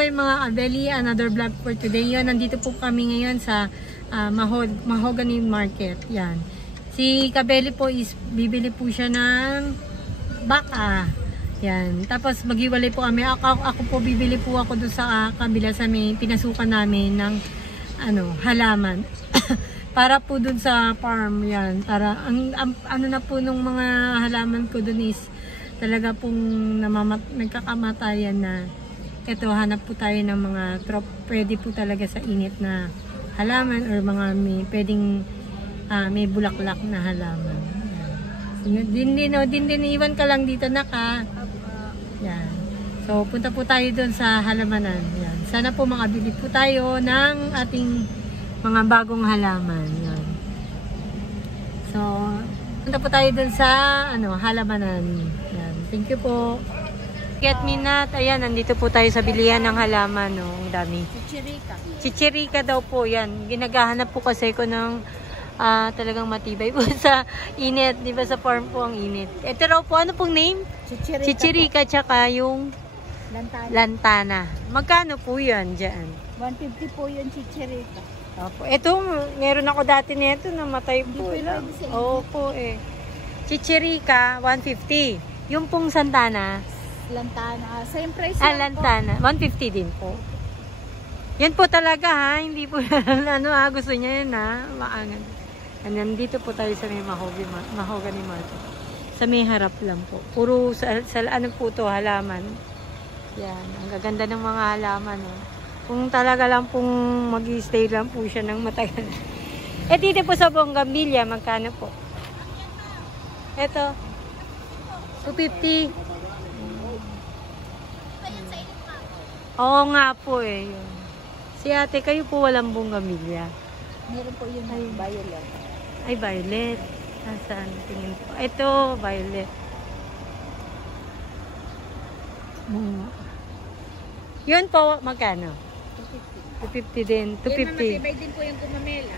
yung mga Abeli, another vlog for today. Yun, nandito po kami ngayon sa Mahogany Market. Yan. Si Kabeli po is bibili po siya ng baka. Yan. Tapos maghiwalay po kami. Ako po bibili po ako doon sa kabila sa may pinasukan namin ng halaman. Para po doon sa farm. Yan. Para ano na po nung mga halaman ko doon is talaga pong nagkakamatayan na. Ito, hanap po tayo ng mga pwede po talaga sa init na halaman or mga pwedeng may bulaklak na halaman. Din iwan ka lang dito naka. Yan. So, punta po tayo doon sa halamanan. Yan. Sana po makabili po tayo ng ating mga bagong halaman. Yan. So, punta po tayo doon sa halamanan. Yan. Thank you po. Get me not. Ayan, nandito po tayo sa bilihan ng halaman. No? Ang dami. Chichirika. Chichirika daw po. Yan. Ginagahanap po kasi ko ng talagang matibay po sa init. Di ba sa farm po ang init. Ito raw po. Ano pong name? Chichirika. Chichirika tsaka yung lantana. Magkano po yan dyan? 150 po yung chichirika. Opo. Ito, meron ako dati nito na matay po. Opo eh. Chichirika, 150. Yung pong santana. Lantana. Same price lang lantana. Po. 150 din po. Yan po talaga ha. Hindi po gusto niya yan ha. Maangan. Nandito po tayo sa may Mahogany Market. Sa may harap lang po. Puro sa ano po to, halaman. Yan. Ang gaganda ng mga halaman. Oh. Kung talaga lang pong mag-i-stay lang po siya ng matagal. Dito po sa Bougainvillea, magkano po? Ito. 250. Oo nga po eh. Si ate, kayo po walang Bougainvillea. Meron po yung violet. Ay, violet. Nasaan? Tingin po. Ito, violet. Yun po, magkano? 250 din. 250. Yan, matibay din po yung gumamela.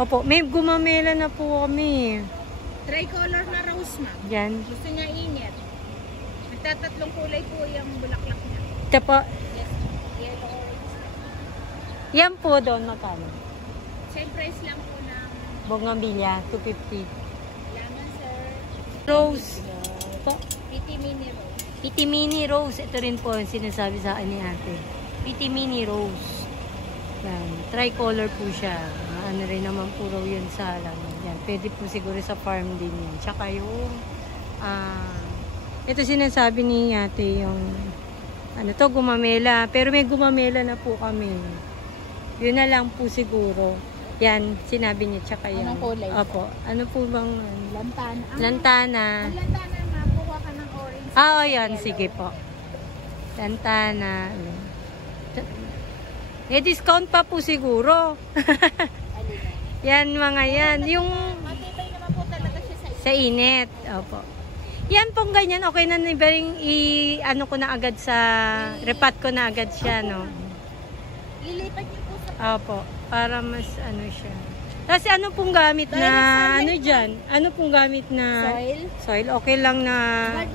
Opo, may gumamela na po kami. Tricolor na rose, ma'am. Yan. Gusto niya init. Nagtatatlong kulay po yung bulaklak niya. Ito po. Yes, yellow, orange. Yan po doon, magkano? Same price lang po ng Bougainvillea, 250. lemon, sir. Rose. Po. PT mini rose. PT mini rose. Ito rin po ang sinasabi sa akin ni ate. PT mini rose. Yan. Tricolor po siya. Ano rin naman po raw yun sa halaman. Yan. Pwede po siguro sa farm din yan. Tsaka yung ito sinasabi ni ate yung gumamela. Pero may gumamela na po kami. Yun na lang po siguro. Yan, sinabi niya. Tsaka yan. Anong kulay? Opo. Ano po bang? Lantana. Lantana. Ang lantana, ma'am. Kuha ka ng orange. Yan. Sige po. Lantana. Discount pa po siguro. Yan, mga yan. Yung matibay naman po talaga siya sa init. Opo. Yan pong ganyan. Okay na nibaring ko na agad sa repat ko na agad siya, no? Lilipat niyo po sa Opo. Para mas siya. Kasi ano pong gamit na dyan? Ano pong gamit na soil? Okay lang na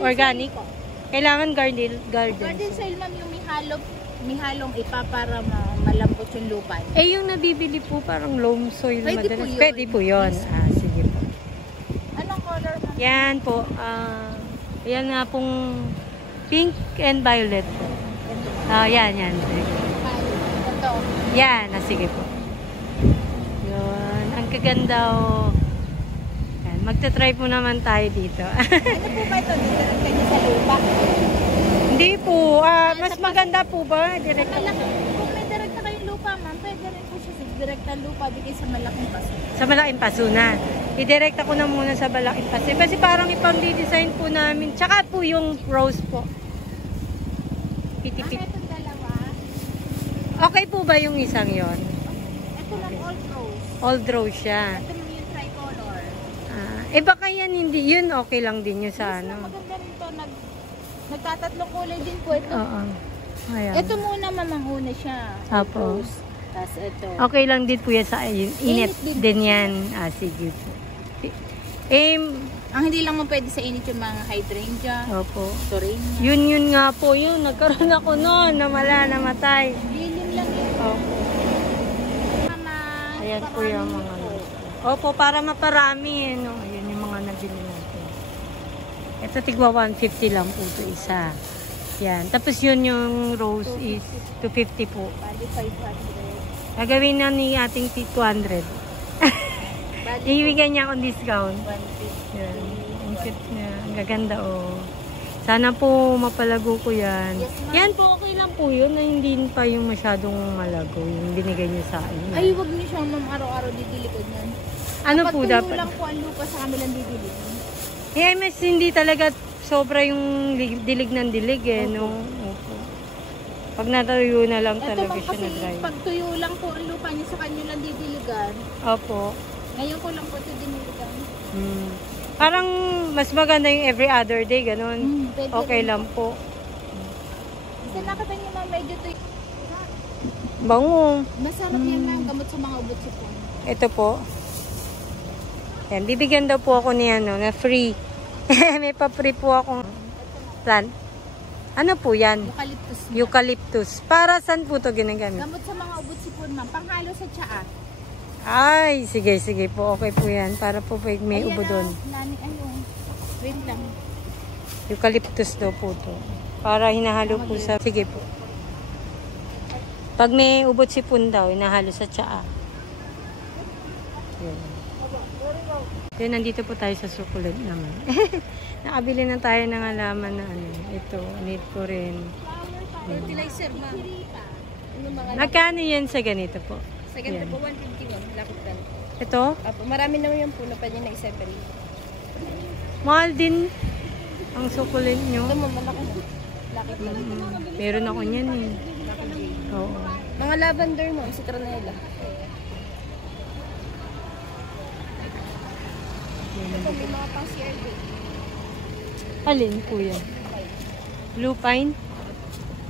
organic. Kailangan garden soil, ma'am, yung may halong ipa para malambot yung lupa. Yung nabibili po parang loam soil madalas. Po yun. Pwede po yun. Sige po. Anong color, ma'am? Yan po. Yan nga pong pink and violet po. Yan. Ito. Yan. Sige po. Yun. Ang kaganda o. Yan. Magta-try po naman tayo dito. Ano po ba ito? Direct kayo sa lupa? Hindi po. Mas maganda po ba? Direct. Kung may direct na kayong lupa, ma'am, pwede rin po siya sa direct na lupa bigay sa malaking paso. Sa malaking paso na. I-direct ako na muna sa malaking paso. Kasi parang ipang-design po namin. Tsaka po yung rose po. Pitipit. Itong dalawa. Okay po ba yung isang yon? Ito lang old rose. Old rose siya. Ito lang yung tricolor. Baka yan hindi. Yun okay lang din yun sa Maganda rin ito. Nagtatatlong kulay din po ito. Oo. Ayan. Ito muna, mamanguna siya. Apo. Rose. Tapos ito. Okay lang din po yan sa init din yan. Sige po. Ang hindi lang mo pwede sa init yung mga hydrangea, Opo. torenia. Yun nga po yun. Nagkaroon ako noon na namatay. Lilim lang yun. Opo. Mama, Ayan po yung mga Opo, para maparami. No? Ayan yung mga nabili natin. Ito tigwa 150 lang po ito isa. Yan. Tapos yun yung rose is 250 po. Bali 500. Gagawin na ni ating 200. Bali Ibigyan niya akong discount. 150. Yan. Ang cute niya. Ang gaganda oh. Sana po mapalago ko yan. Yes, ma'am. Yan po, okay lang po yun na hindi pa yung masyadong malago. Yung binigay niyo sa akin. Yan. Ay, wag niyo siyang araw-araw didilikod yan. Ano Kapag po tuyo dapat? lang po ang lupa sa kamilang didilikod. Eh, mas hindi talaga sobra yung dilig ng dilig eh. No? Opo. Pag natuyo na lang Ito talaga ma'am siya kasi na dry. pag tuyo lang po ang lupa niya sa kanya lang didiligan. Opo. Ngayon ko lang po ito diniligan. Hmm. Parang mas maganda yung every other day, ganun. Pwede Okay rin. lang po. Kasi nakita niyo ma'am, medyo tuyo. Bango. Masarap yan ma'am, gamot sa mga ubot sipon. Ito po. Yan, bibigyan daw po ako ni na free. May pa-free po akong plant. Ano po yan? Eucalyptus. Eucalyptus. Para saan po ito ginagamit? Gamot sa mga ubot sipon ma'am, panghalo sa tsaa. Ay, sige, sige po. Okay po yan. Para po may Ayan ubo na, doon. Wait lang. Eucalyptus daw po ito. Para hinahalo po sa... Sige po. Pag may ubot sipon daw, hinahalo sa tsaa. Yun. Then, nandito po tayo sa succulent naman. Nakabili na tayo ng halaman na ano. Ito, need ko rin. Fertilizer ma'am. Ano mga Magkano yan sa ganito po? sa ganda Yan. po 150 ma'am, lapit lang. Ito? Apo, marami naman yung puno pa niya na i-separate. Mahal din ang succulent nyo. Ito ma'am, malaki na. Lapit lang. Meron ako niyan eh. Oo. Mga lavender ma'am, citronella. Ito may mga pang CRB. Alin po yan? Blue pine?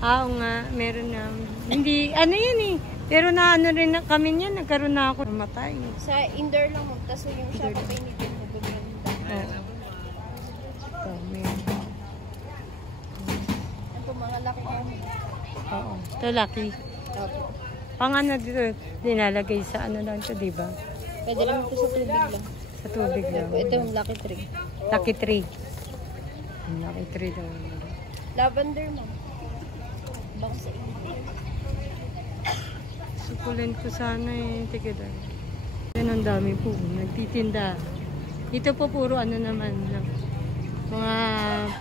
Oo nga, meron na. Hindi, ano yan eh. Pero na ano rin na kami niyan, nagkaroon na ako namatay. Sa indoor lang ma'am, kasi yung siya pa painitin mo bumanda. Oo. Ito, meron. Ito mga laki ma'am. Oo. Ito lucky. Opo. Pang ano dito, dinalagay sa ano lang ito, diba? Pwede lang ito sa tubig lang. Sa tubig lang. Ito yung lucky tree. Lucky tree. Lucky tree daw. Lavender ma'am. Baka sa inyo. Sukulent ko sana eh. Tika daw. Yan ang dami po. Nagtitinda. Ito po puro ano naman. Mga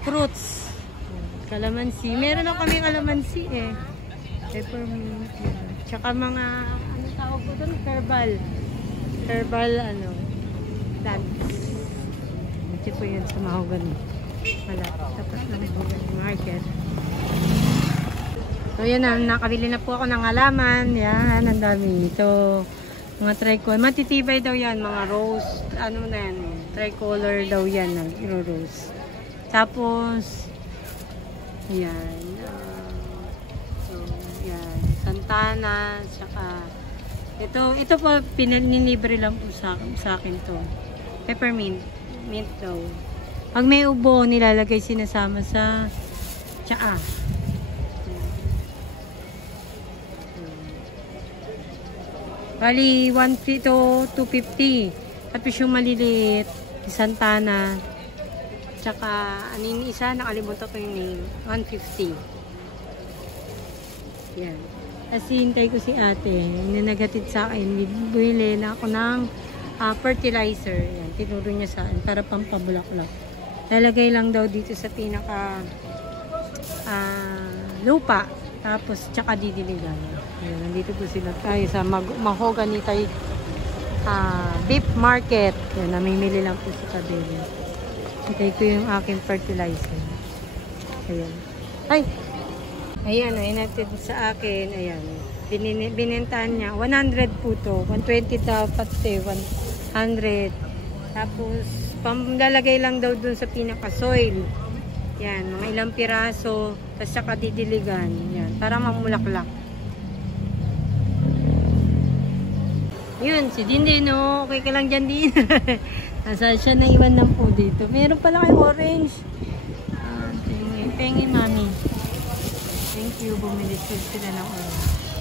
fruits. Kalamansi. Meron ako kami kalamansi eh. Peppermint. Yan. Tsaka mga ano tawag po doon? Herbal. Herbal ano. Plants. Ito po yan sa Mahogany. Malapit. Tapos na Mahogany Market. So yan na, nakabili na po ako ng halaman. Yan, ang dami. Ito, mga tricolor. Matitibay daw yan, mga rose. Ano na yan, tricolor daw yan, rose. Tapos, yan. So, yan. Santana, saka, ito po, pinaninibre lang po sa akin to. Peppermint. Mint daw. Pag may ubo, nilalagay sinasama sa tsaa. Bali, 150 to 250. Tapos yung maliliit, Santana. Tsaka, ano yung isa, nakalimutan ko yung name. 150. Yan. Kasi hintay ko si ate. Nanagatid sa akin. Bumili na ako ng fertilizer. Yan. Tinuro niya sa akin para pampabulaklak. Lalagay lang daw dito sa pinaka lupa. Tapos, tsaka didiligan. Ayan, nandito po sila tayo sa Mahogany tayo beef market. Yan, namimili lang po sa kabili. Ito yung aking fertilizer. Ayan. Ay! Ayan, ay natin sa akin. Ayan. Binentahan niya. 100 po to. 120 dapat eh. 100. Tapos, pamlalagay lang daw dun sa pinaka-soil. Yan, mga ilang piraso. Tapos saka didiligan. Yan, para mamulaklak. Yun, si Dindin, no? Okay ka lang dyan din. Nasa siya na iwan lang po dito. Meron pala kay orange. Pengi mami. Thank you. Bumili sila ng orange.